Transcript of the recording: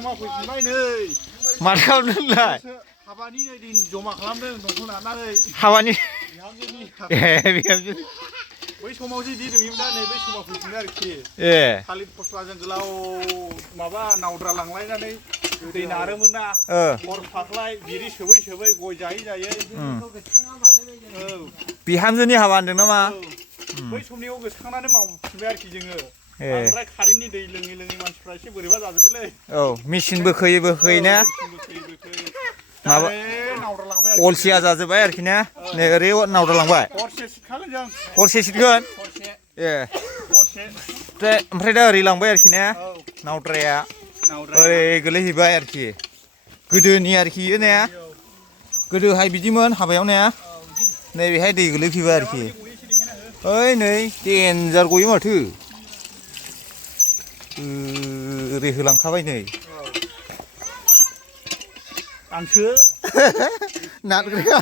समा फैफिनबाय नै मा खालामदोंलाय हाबानि नै दिन जमा खालामदों दंफां दाननानै हाबानि बिहामजोनि बिहामजो बै समाव जि नुयोमोन दा नै बै समाव फैफिनो आरोखि थालिर फस्लाजों गोलाव माबा नावद्रा लांलायनानै दै नारोमोन ना हर फाख्लाय बिरि सोबै सोबै गय जायै जायै बिहामजोनि हाबा होनदों नामा बै समनियाव गोसोखांनानै मावफिनबाय आरोखि जोङो बांद्राय कारेन्टनि दै लोङै लोङै मानसिफ्रा एसे बोरैबा जाजोब्बायलै औ मेचिन बोखोयै ना माबा अलसिया जाजोब्बाय आरोखि ना नै ओरै नावद्रा लांबाय हरसे सिटखागोन जों हरसे सिटगोन हरसे ओमफ्राय दा ओरै लांबाय आरोखि ना नावद्राया ओरै गोलैहैबाय आरोखि गोदोनि आरोखि ने गोदोहाय बिदिमोन हाबायाव ने नैबेहाय दै गोलैफैबाय आरोखि ओइ नै देन्जार गयो माथो ओरै होलांखाबाय नै आंसो नारग्राया